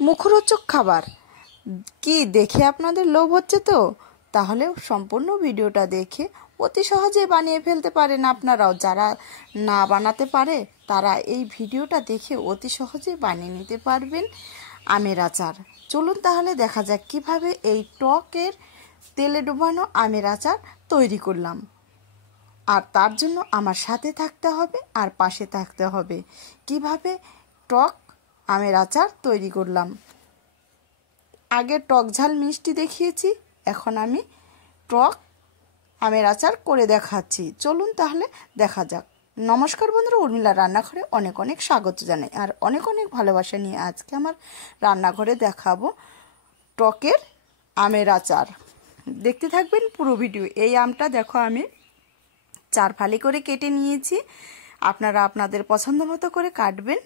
মুখরোচক খাবার। কি দেখে আপনাদের লোভ হচ্ছে তো? তাহলে সম্পূর্ণ ভিডিওটা দেখে অতি সহজে বানিয়ে ফেলতে পারেন আপনারাও। যারা না বানাতে পারে তারা এই ভিডিওটা দেখে অতি সহজে বানিয়ে নিতে পারবেন আমের আচার। চলুন তাহলে দেখা যাক কিভাবে এই টকের তেলে ডুবানো আমের আচার তৈরি করলাম। আর তার জন্য আমার সাথে থাকতে হবে আর পাশে থাকতে হবে। কিভাবে টক আমের আচার তৈরি করলাম। আগে টক ঝাল মিষ্টি দেখিয়েছি, এখন আমি টক আমের আচার করে দেখাচ্ছি। চলুন তাহলে দেখা যাক। নমস্কার বন্ধুরা, উর্মিলা রান্নাঘরে অনেক অনেক স্বাগত জানাই আর অনেক অনেক ভালোবাসা নিয়ে আজকে আমার রান্নাঘরে দেখাবো টকের আমের আচার। দেখতে থাকবেন পুরো ভিডিও। এই আমটা দেখো আমি 4 ফালি করে কেটে নিয়েছি। আপনারা আপনাদের পছন্দ মতো করে কাটবেন।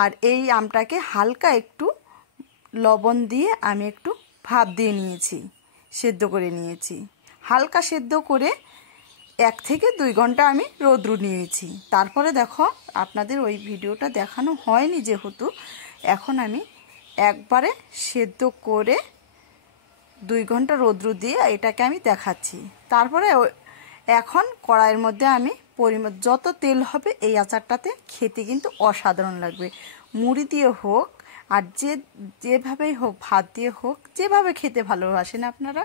আর এই আমটাকে হালকা একটু লবণ দিয়ে আমি একটু ভাপ দিয়ে নিয়েছি, সেদ্ধ করে নিয়েছি। হালকা সেদ্ধ করে 1 থেকে 2 ঘন্টা আমি রোদ্রু নিয়েছি। তারপরে দেখো আপনাদের ওই ভিডিওটা দেখানো হয়নি যেহেতু, এখন আমি একবারে সেদ্ধ করে 2 ঘন্টা রোদ্রু দিয়ে এটাকে আমি দেখাচ্ছি। তারপরে এখন কড়াইয়ের মধ্যে আমি পরিমাণ যত তেল হবে এই আচারটাতে খেতে কিন্তু অসাধারণ লাগবে। মুড়ি দিয়ে হোক আর যেভাবেই হোক, ভাত দিয়ে হোক, যেভাবে খেতে ভালোবাসেন আপনারা,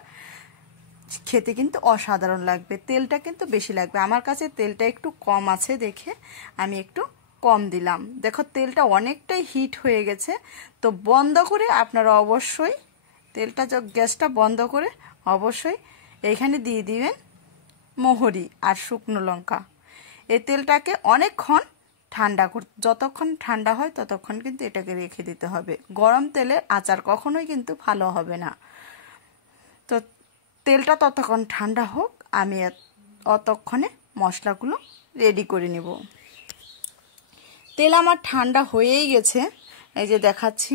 খেতে কিন্তু অসাধারণ লাগবে। তেলটা কিন্তু বেশি লাগবে। আমার কাছে তেলটা একটু কম আছে দেখে আমি একটু কম দিলাম। দেখো তেলটা অনেকটাই হিট হয়ে গেছে। তো বন্ধ করে আপনারা অবশ্যই তেলটা গ্যাসটা বন্ধ করে অবশ্যই এইখানে দিয়ে দিবেন মোহরি আর শুকনো লঙ্কা। এই তেলটাকে অনেকক্ষণ ঠান্ডা যতক্ষণ ঠান্ডা হয় ততক্ষণ কিন্তু এটাকে রেখে দিতে হবে। গরম তেলের আচার কখনোই কিন্তু ভালো হবে না। তো তেলটা ততক্ষণ ঠান্ডা হোক, আমি অতক্ষণে মশলাগুলো রেডি করে নেব। তেল আমার ঠান্ডা হয়েই গেছে, এই যে দেখাচ্ছি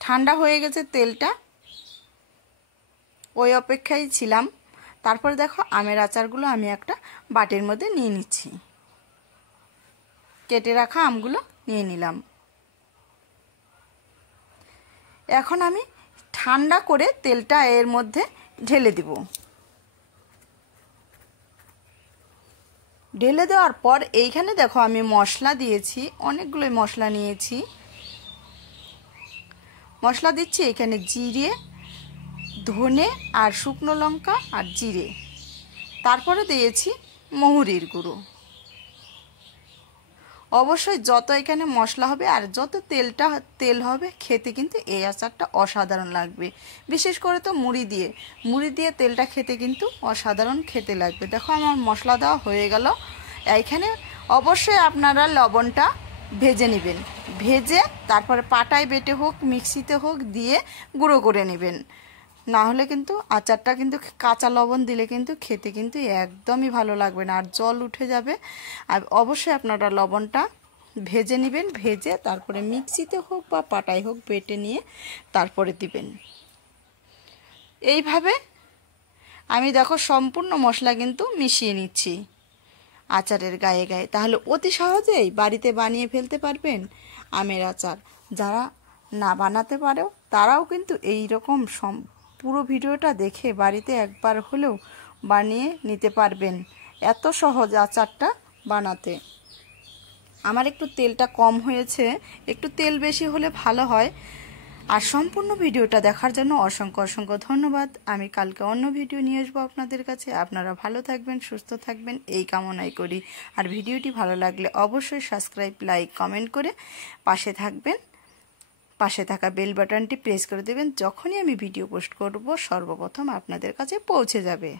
ঠান্ডা হয়ে গেছে তেলটা। ওই অপেক্ষায় ছিলাম। তারপরে দেখো আমের আচারগুলো আমি একটা বাটির মধ্যে নিয়ে নিচ্ছি। কেটে রাখা আমগুলো নিয়ে নিলাম। এখন আমি ঠান্ডা করে তেলটা এর মধ্যে ঢেলে দিব। ঢেলে দেওয়ার পর এইখানে দেখো আমি মশলা দিয়েছি, অনেকগুলো মশলা নিয়েছি। মশলা দিচ্ছি এখানে জিরে, ধনে আর শুকনো লঙ্কা আর জিরে। তারপরে দিয়েছি মহুরির গুঁড়ো। অবশ্যই যত এখানে মশলা হবে আর যত তেল হবে খেতে কিন্তু এই আচারটা অসাধারণ লাগবে। বিশেষ করে তো মুড়ি দিয়ে তেলটা খেতে কিন্তু অসাধারণ খেতে লাগবে। দেখো আমার মশলা দেওয়া হয়ে গেল। এইখানে অবশ্যই আপনারা লবণটা ভেজে নেবেন। ভেজে তারপরে পাটায় বেটে হোক মিক্সিতে হোক দিয়ে গুঁড়ো করে নেবেন। না হলে কিন্তু আচারটা কিন্তু কাঁচা লবণ দিলে কিন্তু খেতে কিন্তু একদমই ভালো লাগবে না, আর জল উঠে যাবে। আর অবশ্যই আপনারা লবণটা ভেজে নেবেন। ভেজে তারপরে মিক্সিতে হোক বা পাটায় হোক বেটে নিয়ে তারপরে দিবেন। এইভাবে আমি দেখো সম্পূর্ণ মশলা কিন্তু মিশিয়ে নিচ্ছি আচারের গায়ে গায়ে। তাহলে অতি সহজেই বাড়িতে বানিয়ে ফেলতে পারবেন আমের আচার। যারা না বানাতে পারেও তারাও কিন্তু এই রকম পুরো ভিডিওটা দেখে বাড়িতে একবার হলেও বানিয়ে নিতে পারবেন। এত সহজ আচারটা বানাতে। আমার একটু তেলটা কম হয়েছে, একটু তেল বেশি হলে ভালো হয়। আর সম্পূর্ণ ভিডিওটা দেখার জন্য অসংখ্য অসংখ্য ধন্যবাদ। আমি কালকে অন্য ভিডিও নিয়ে আসবো আপনাদের কাছে। আপনারা ভালো থাকবেন, সুস্থ থাকবেন এই কামনাই করি। আর ভিডিওটি ভালো লাগলে অবশ্যই সাবস্ক্রাইব, লাইক, কমেন্ট করে পাশে থাকবেন। পাশে থাকা বেল বাটনটি প্রেস করে দেবেন। যখনই আমি ভিডিও পোস্ট করব সর্বপ্রথম আপনাদের কাছে পৌঁছে যাবে।